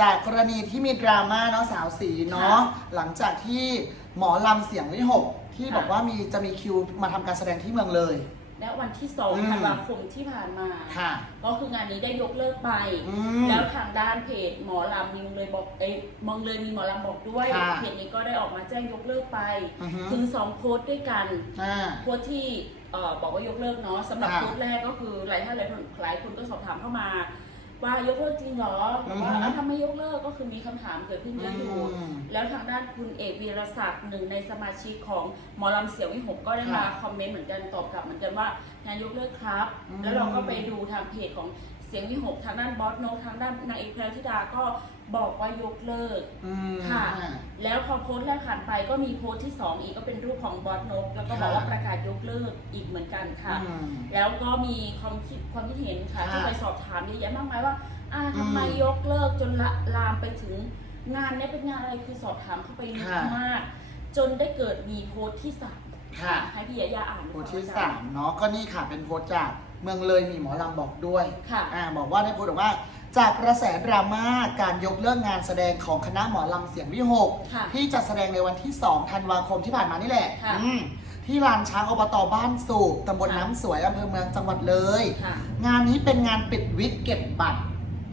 จากกรณีที่มีดราม่าเนาะสาวสีเนาะค่ะหลังจากที่หมอลำเสียงวิหกที่ค่ะบอกว่ามีจะมีคิวมาทำการแสดงที่เมืองเลย และวันที่สองอืมธันวาคมที่ผ่านมา ค่ะก็คืองานนี้ได้ยกเลิกไป อืมแล้วทางด้านเพจหมอลำมีมเลยบอกเอ้ยมองเลยมีหมอลำบอกด้วย ค่ะเพจนี้ก็ได้ออกมาแจ้งยกเลิกไป อือฮึ ถึงสองโพสต์ด้วยกัน อ่าโพสต์ที่เอ่อบอกว่ายกเลิกเนาะสำหรับค่ะโพสต์แรกก็คือหลายท่านหลายคนหลายคนก็สอบถามเข้ามา ว่ายกเลิกจริงเหรอบอกว่าอือฮึอะทำไมยกเลิกก็คือมีคำถามเกิดขึ้นเยอะอยู่ อืมแล้วทางด้านคุณเอกวีรศักดิ์หนึ่งในสมาชิกของหมอลำเสียงวิหกก็ได้มาค่ะคอมเมนต์เหมือนกันตอบกลับเหมือนกันว่างานยกเลิกครับ อืม แล้วเราก็ไปดูทางเพจของเสียงวิหกทางด้านบอสโนตทางด้านนางเอกแพรธิดาก็ บอกว่ายกเลิก อืมค่ะแล้วพอโพสต์แรกผ่านไปก็มีโพสต์ที่2อีกก็เป็นรูปของบอสนก แล้วก็บอกว่าค่ะ ประกาศยกเลิกอีกเหมือนกันค่ะ อืม แล้วก็มีความคิดความคิดเห็นค่ะค่ะที่ไปสอบถามเยอะแยะมากมายว่าอ่าทำไมอืมยกเลิกจนละลามไปถึงงานเนี้เป็นงานอะไรคือสอบถามเข้าไปเยอะค่ะ มาก จนได้เกิดมีโพสต์ที่สามค่ะ ให้พี่ยาย่าอ่านโพสต์ที่ให้ฟัสางมเนาะก็นี่ค่ะเป็นโพสต์จาก เมืองเลยมีหมอลำบอกด้วยค่ะอ่าบอกว่าได้โพสต์บอกว่า จากกระแสดราม่าการยกเลิกงานแสดงของคณะหมอลำเสียงวิหก ค่ะที่จะแสดงในวันที่ 2 ธันวาคมที่ผ่านมานี่แหละค่ะอืมที่ลานช้างอบตบ้านสูบตำบลค่ะ น้ำสวยอำเภอเมืองจังหวัดเลย ค่ะ งานนี้เป็นงานปิดวิกเก็บบัตร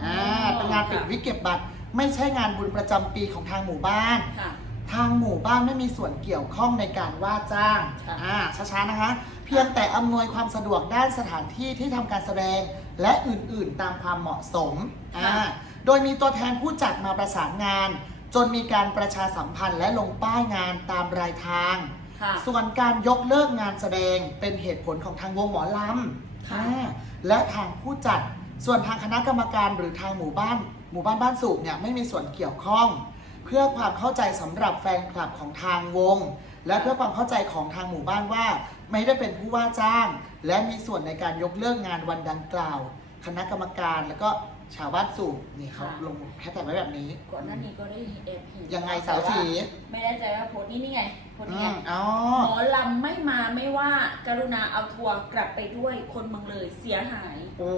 อ่า อ๋อ เป็นงานปิดวิกเก็บบัตร ไม่ใช่งานบุญประจำปีของทางหมู่บ้าน ค่ะ ทางหมู่บ้านไม่มีส่วนเกี่ยวข้องในการว่าจ้าง ค่ะ อ่า ช้าๆ นะคะเพียงแต่อำนวยความสะดวกด้านสถานที่ที่ทำการแสดง และอื่นๆตามความเหมาะสมอ่าโดยมีตัวแทนผู้จัดมาประสานงาน จนมีการประชาสัมพันธ์และลงป้ายงานตามรายทาง ค่ะ ส่วนการยกเลิกงานแสดงเป็นเหตุผลของทางวงหมอลำค่ะ อ่าและทางผู้จัด ส่วนทางคณะกรรมการหรือทางหมู่บ้าน หมู่บ้านบ้านสูบเนี่ยไม่มีส่วนเกี่ยวข้องเพื่อความเข้าใจสำหรับแฟนคลับของทางวง และเพื่อความเข้าใจของทางหมู่บ้านว่า ไม่ได้เป็นผู้ว่าจ้าง และมีส่วนในการยกเลิกงานวันดังกล่าว คณะกรรมการแล้วก็ ชาวบ้านสูบนี่เขาลงแฮชแท็กไว้แบบนี้ก่อนหน้านี้ก็ได้แอบเห็นยังไงสาวสีไม่แน่ใจว่าโพสต์นี้นี่ไงโพสต์อืนี้ไงมอ๋อ หมอลำไม่มาไม่ว่าการุณาเอาทัวร์กลับไปด้วยคนเมืองเลยเสียหาย โอ้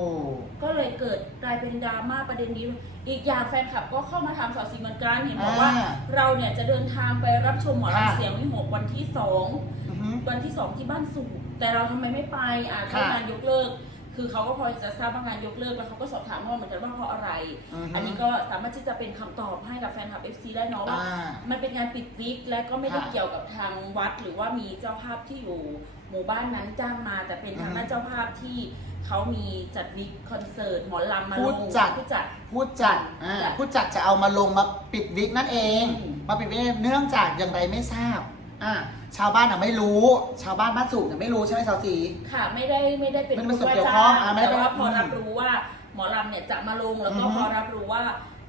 ก็เลยเกิดกลายเป็นดราม่าประเด็นนี้ อีกอย่างแฟนคลับก็เข้ามาถามสาวสีเหมือนกันเห็นบอกว่า อ่าเราเนี่ยจะเดินทางไปรับชมหมอค่ะ ลำเสียงวิหกวันที่สอง อือฮึวันที่สองที่บ้านสูบแต่เราทำไมไม่ไปอ่าถ้าค่ะงานยกเลิก คือเขาก็พอจะทราบว่างานยกเลิกแล้วเขาก็สอบถามว่าเหมือนกันว่าเพราะอะไร อือฮึอันนี้ก็สามารถที่จะเป็นคำตอบให้กับแฟนคลับ FC ได้เนาะว่าอ่ามันเป็นงานปิดวิกและก็ไม่ได้ค่ะเกี่ยวกับทางวัด หรือว่ามีเจ้าภาพที่อยู่หมู่บ้านนั้นจ้างมา แต่เป็นทางอือฮึด้านเจ้าภาพที่เขามีจัดวิกคอนเสิร์ตหมอลำมาลผู้งจัด ผู้จัด ผู้จัดอ่าจ้ะผู้จัดจะเอามาลงมาปิดวิกนั่นเอง อืม มาปิดวิกเนื่องจากอย่างไรไม่ทราบ อ่า ชาวบ้านอะไม่รู้ ชาวบ้านบ้านสูบเนี่ยไม่รู้ใช่ไหมสาวสี ค่ะไม่ได้ไม่ได้เป็นไม่ได้เป็นส่วนผู้เกี่ยวว่าข้องจ้างอ่าไม่ได้แต่ว่าเป็นพอรับอืมรู้ว่าหมอลำเนี่ยจะมาลงแล้วก็อือฮึพอรับรู้ว่า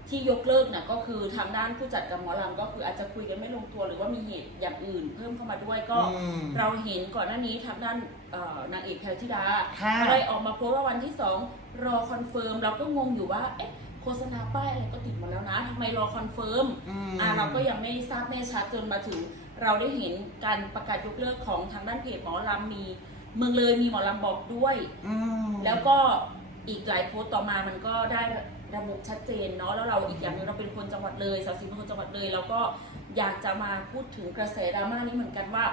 ที่ยกเลิกเนี่ยก็คือทางด้านผู้จัดกับหมอลำก็คืออาจจะคุยกันไม่ลงตัวหรือว่ามีเหตุอย่างอื่น เพิ่มเข้ามาด้วยก็อืมเราเห็นก่อนหน้านี้ทางด้านเอ่อนางเอกแพรธิดาค่ะ ก็เลยออกมาโพสต์ว่าวันที่สองรอคอนเฟิร์มเราก็งงอยู่ว่าเอ๊ะ โฆษณาป้ายอะไรก็ติดมาแล้วนะทำไมรอคอนเฟิร์มอืมอ่าเราก็ยังไม่ทราบแน่ชัดจนมาถึง เราได้เห็นการประกาศยกเลิกของทางด้านเพจหมอลำมีเมืองเลยมีหมอลำบอกด้วยอืมแล้วก็อีกหลายโพสต์ต่อมามันก็ได้ระบุชัดเจนเนาะแล้วเราอีกอย่างหนึงเราเป็นคนจังหวัดเลยสาวสิงเป็นคนจังหวัดเลยเราก็อยากจะมาพูดถึงกระแสดราม่านี้เหมือนกันว่า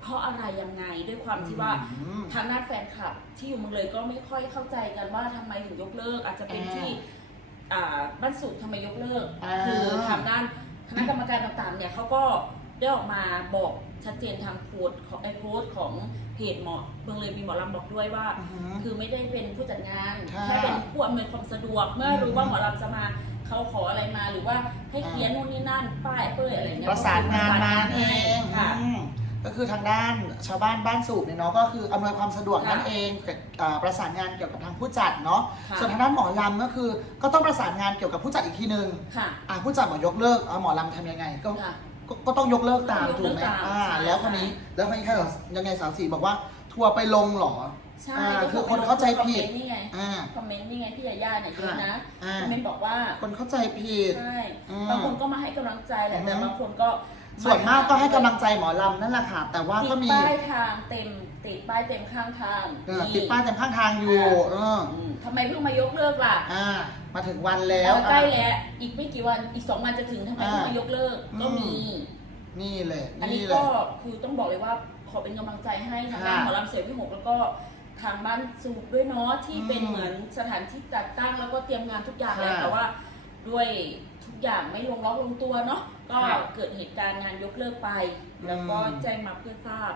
เพราะอะไรยังไงด้วยความที่ว่าอืมทางด้านแฟนคลับ ที่อยู่เมืองเลยก็ไม่ค่อยเข้าใจกันว่าทำไมถึงยกเลิก อาจจะเป็นอ่าที่ อ่าบ้านสูตรทำไมยกเลิก อ่า คือทางด้านคณะกรรมการต่างๆ เนี่ยเขาก็ได้ออกมาบอกชัดเจนทางโพสต์ของไอโพสต์ของเพจหมอเมืองเลยมีหมอลำบอกด้วยว่า อือฮึ คือไม่ได้เป็นผู้จัดงานค่ะแค่เป็นผู้อำนวยความสะดวก เมื่อรู้ว่าหมอลำจะมาเขาขออะไรมาหรือว่าให้เคลียร์นู่นนี่นั่นป้ายเป้ยอะไรเงี้ยประสานงานมาเองค่ะ อืม ก็คือทางด้านชาวบ้านบ้านสูบเนี่ยเนาะก็คืออำนวยความสะดวกค่ะนั่นเองกับอ่าประสานงานเกี่ยวกับทางผู้จัดเนาะค่ะส่วนทางด้านหมอลำก็คือ ก็ต้องประสานงานเกี่ยวกับผู้จัดอีกทีนึงค่ะอ่าผู้จัดบอกยกเลิกเอาหมอลำทำยังไงก็ ค่ะ ก็ก็ต้องยกเลิกตามต้องยกถูเลิกกไหมตามอ่า ใช่แล้วคนนี้ แล้วคนนี้ใครเหรอยังไงสาวสีบอกว่า ทัวร์ไปลงเหรอ ใช่อ่าก็คือคนเข้าใจผิดคอมเมนต์นี่ไงอ่า คอมเมนต์นี่ไงพี่ยาย่าเนี่ยเยอะนะอ่า คอมเมนต์บอกว่าคนเข้าใจผิด ใช่อืมบางคนก็มาให้กำลังใจแหละอือฮึ แต่บางคนก็ส่วนมากก็ให้กำลังใจหมอลำนั่นแหละค่ะ แต่ว่าติก็ดมีป้ายทางเต็มติดป้ายเต็มข้างทางเออนี่ติดป้ายเต็มข้างทางอยู่เอออืมทำไมเพิ่งมายกเลิกล่ะอ่า มาถึงวันแล้วเออใกล้อะแล้วอีกไม่กี่วันอีกสองวันจะถึงทำไมเพิ่งอ่ามมายกเลิกก็อืมมี นี่แหละอันนี้นี่แหก็ละคือต้องบอกเลยว่าขอเป็นกำลังใจให้ทางค่ะด้านหมอลำเสียงพี่หกแล้วก็ ทางบ้านสูบด้วยเนาะที่เป็นอืมเหมือนสถานที่จัดตั้งแล้วก็เตรียมงานทุกอย่างแล้วค่ะแต่ว่าด้วยทุกอย่างไม่ลงล็อกลงตัวเนาะก็ค่ะเกิดเหตุการณ์งานยกเลิกไปอืมแล้วก็แจ้งมาเพื่อทราบ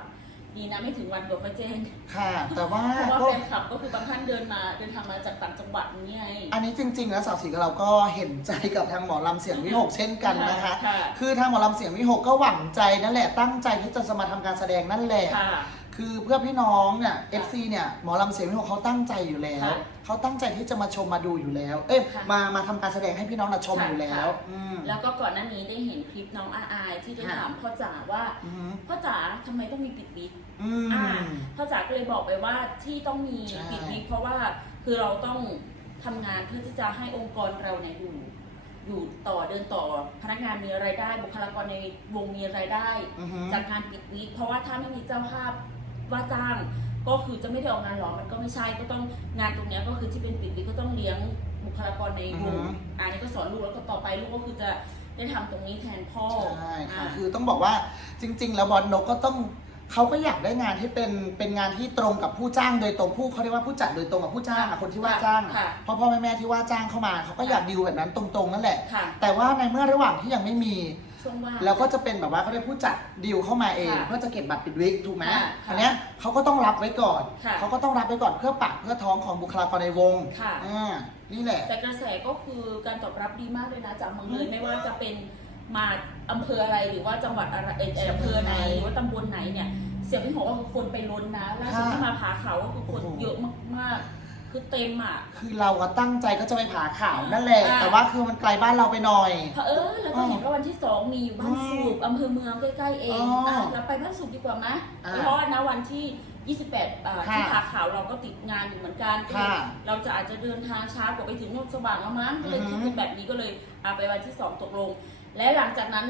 ดีนะไม่ถึงวันเดียวก็แจ้งค่ะ แต่ว่าเพราะว่าก็ แฟนคลับก็คือบางท่านเดินมาเดินทางมาจากต่างจังหวัดนี่ไง อันนี้จริง ๆ แล้วสาวสีกับเราก็เห็นใจกับทางหมอลำเสียงวิหกเช่นกันนะคะ ค่ะ คือทางหมอลำเสียงวิหกก็หวังใจนั่นแหละตั้งใจที่จะมาทำการแสดงนั่นแหละ ค่ะ คือเพื่อพี่น้องเนี่ยค่ะ FC เนี่ยหมอลำเสียงวิหกเขาตั้งใจอยู่แล้ว ค่ะเขาตั้งใจที่จะมาชมมาดูอยู่แล้ว เอ๊ะค่ะ มามาทำการแสดงให้พี่น้องเราชมค่ะอยู่แล้วค่ะอืม แล้วก็ก่อนหน้านี้ได้เห็นคลิปน้องอาอายที่ได้ค่ะ ถามพ่อจ๋าว่าอืมพ่อจ๋าทำไมต้องมีปิดวิกอือ่าม พ่อจ๋าก็เลยบอกไปว่าที่ต้องมีใช่ ปิดวิกเพราะว่าคือเราต้องทำงานเพื่อที่จะให้องค์กรเราเนี่ยอยู่ อยู่ต่อเดินต่อพนักงานมีรายได้ บุคลากรในวงมีรายได้ อือหือจากการปิดวิกเพราะว่าถ้าไม่มีเจ้าภาพ ว่าจ้างก็คือจะไม่ได้ออกงานหรอ มันก็ไม่ใช่ ก็ต้องงานตรงเนี้ยก็คือที่เป็นปิดวิกก็ต้องเลี้ยงบุคลากรในวงอือฮึอันนี้ก็สอนลูกแล้วก็ต่อไปลูกก็คือจะได้ทำตรงนี้แทนพ่อ ใช่ค่ะอ่าคือต้องบอกว่าจริง ๆ แล้วบอลนกก็ต้องเขาก็อยากได้งานที่เป็นเป็นงานที่ตรงกับผู้จ้างโดยตรงผู้เขาเรียกว่าผู้จัดโดยตรงกับผู้จ้างอะคนที่ว่าจ้างอะค่ะพ่อพ่อแม่แม่ที่ว่าจ้างเข้ามาเขาก็อยากดีลแบบนั้นตรงๆนั่นแหละค่ะแต่ว่าในเมื่อระหว่างที่ยังไม่มี ช่วงว่าง แล้วก็จะเป็นแบบว่าเขาได้ผู้จัดดีลเข้ามาเอง ค่ะเพื่อจะเก็บบัตรปิดวิกถูกไหมค่ะอันเนี้ยเขาก็ต้องรับไว้ก่อน ค่ะ เขาก็ต้องรับไว้ก่อนเพื่อปากเพื่อท้องของบุคลากรในวงค่ะ อ่านี่แหละ แต่กระแสก็คือการตอบรับดีมากเลยนะจากเมืองเลอืยมไม่ว่าจะเป็นมาอำเภออะไรหรือว่าจังหวัดอะไรเอ่อเอ่ออำเภอไหนหรือว่าตำบลไหนเนี่ย เสียงที่หกก็คือคนไปล้นนะล่าสุดค่ะที่มาผาเขาก็คือคนโอ้โหเยอะมากๆ คือเต็มอะ คือเราก็ตั้งใจก็จะไปผาข่าวนั่นแหละ อ่า แต่ว่าคือมันไกลบ้านเราไปหน่อยเพอเออแล้วก็เห็นว่าวันที่สองมีอยู่บ้านสูบอำเภอเมืองใกล้ๆเองอ๋ออะเราไปบ้านสูบดีกว่าไหมอ่าเพราะว่าณวันที่ 28อ่าค่ะที่ผาขาวเราก็ติดงานอยู่เหมือนกันก็เลยค่ะเราจะอาจจะเดินทางช้ากว่าไปถึงโนนสว่างแล้วมั้งก็เลยอือฮึ คิดเป็นแบบนี้ก็เลยอาไปวันที่สองตกลง และหลังจากนั้น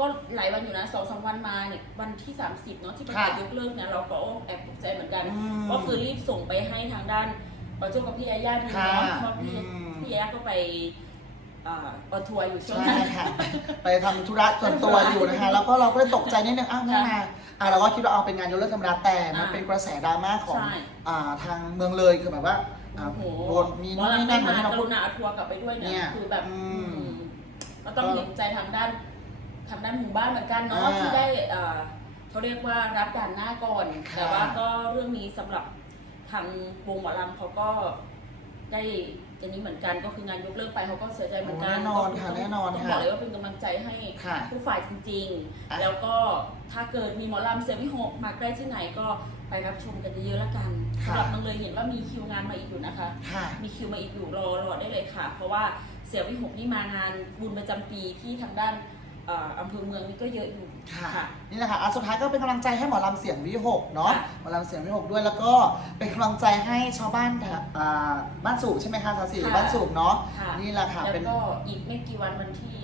ก็หลายวันอยู่นะสองสามวันมาเนี่ยวันที่ 30เนาะที่ประกาศค่ะยกเลิกเนี่ยเราก็แอบตกใจเหมือนกัน อืม ก็คือรีบส่งไปให้ทางด้าน ปอโจกับพี่ยาย่าดูค่ะเนาะเพราะพี่อืม พี่ยาย่าก็ไปอ่าออนทัวร์อยู่ช่วงใช่นั้น ค่ะ ไปทำธุระส่วนตัวอยู่นะคะ แล้วก็เราก็เลยตกใจนิดนึงอ้าวไม่มาอะเราก็คิดว่าเอาเป็นงานยกเลิกธรรมดาแต่มันอ่าเป็นกระแสดราม่าของใช่ อ่าทางเมืองเลยคือแบบว่าอ่าโอ้โหโดนมีนู่นนี่นั่นเหมือนที่กเรารุณาเอาทัวร์กลับไปด้วยเนี่เนี่ย ยคือแบบอืมอืมก็ต้องเห็นใจทางด้านทางด้านหมู่บ้านเหมือนกันเนาะอ่าที่ได้เอ่อเขาเรียกว่ารับด่านหน้าก่อน ค่ะแต่ว่าก็เรื่องนี้สำหรับ ทางวงหมอลำเขาก็ได้อันนี้เหมือนกันก็คืองานยกเลิกไปเขาก็เสียใจเหมือนกันแน่นอนค่ะก็แน่นอนต้องค่ะบอกเลยว่าเป็นกำลังใจให้ค่ะผู้ฝ่ายจริงอะๆแล้วก็ถ้าเกิดมีหมอลำเสียงวิหกมาใกล้ที่ไหนก็ไปรับชมกันเยอะๆแล้วกันสำหรับน้องเลยเห็นว่ามีคิวงานมาอีกอยู่นะคะค่ะมีคิวมาอีกอยู่รอรอได้เลยค่ะ เพราะว่าเสี่ยววิหกนี่มางานบุญประจำปีที่ทางด้าน เอ่ออำเภอเมืองนี่ก็เยอะอยู่ ค่ะนี่แหละค่ะอะสุดท้ายก็เป็นกำลังใจให้หมอลำเสียงวิหกเนาะค่ะ หมอลำเสียงวิหกด้วยแล้วก็เป็นกำลังใจให้ชาวบ้านแถบอ่าบ้านสูบใช่ไหมคะสาสีค่ะบ้านสูบเนาะค่ะนี่แหละค่ะแล้วเป็นก็อีกไม่กี่วันวันที่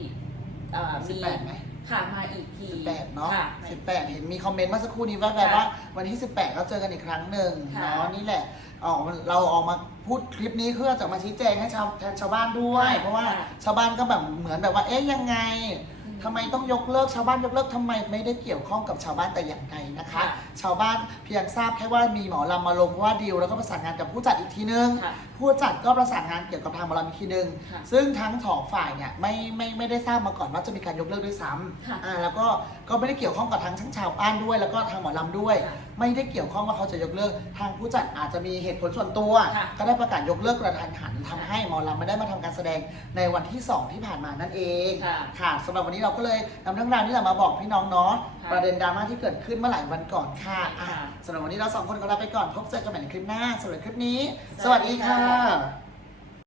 เอ่อสิบมีแปดไหมค่ะมาอีกทีสิบแปดเนาะค่ะสิบแปดเห็นมีคอมเมนต์เมื่อสักครู่นี้ว่าแบบค่ะว่าวันที่สิบแปดก็เจอกันอีกครั้งหนึ่งค่ะ เนาะนี่แหละออกมาเราออกมาพูดคลิปนี้เพื่อจะมาชี้แจงให้ชาวแทนชาวบ้านด้วยค่ะเพราะว่าค่ะชาวบ้านก็แบบเหมือนแบบว่าเอ๊ะยังไงอืม ทำไมต้องยกเลิกชาวบ้านยกเลิกทำไมไม่ได้เกี่ยวข้องกับชาวบ้านแต่อย่างใดนะคะ ค่ะชาวบ้านเพียงทราบแค่ว่ามีหมอลำมาลงเพราะว่าดีลแล้วก็ประสานงานกับผู้จัดอีกทีนึง ค่ะผู้จัดก็ประสานงานเกี่ยวกับทางหมอลำอีกทีนึง ค่ะซึ่งทั้งสองฝ่ายเนี่ยไม่ไม่ไม่ได้ทราบมาก่อนว่าจะมีการยกเลิกด้วยซ้ค่ะำอ่าแล้วก็ ก็ไม่ได้เกี่ยวข้องกับทั้งทั้งชาวบ้านด้วย แล้วก็ทางหมอลำด้วยค่ะไม่ได้เกี่ยวข้องว่าเขาจะยกเลิก ทางผู้จัดอาจจะมีเหตุผลส่วนตัว ค่ะ ก็ได้ประกาศยกเลิกกระทันหันทำค่ะให้หมอลำไม่ได้มาทำการแสดงในวันที่2ที่ผ่านมานั่นเอง ค่ะ ค่ะสำหรับวันนี้เราก็เลยนำเรื่องราวนี้แหละมาบอกพี่น้องเนาะค่ะประเด็นดราม่าที่เกิดขึ้นเมื่อหลายวันก่อนค่ะค่ะอะ สำหรับวันนี้เราสองคนก็ลาไปก่อนพบเจอกันใหม่ในคลิปหน้าสำหรับคลิปนี้สสวัวัสสดีดีค่ะค่ะ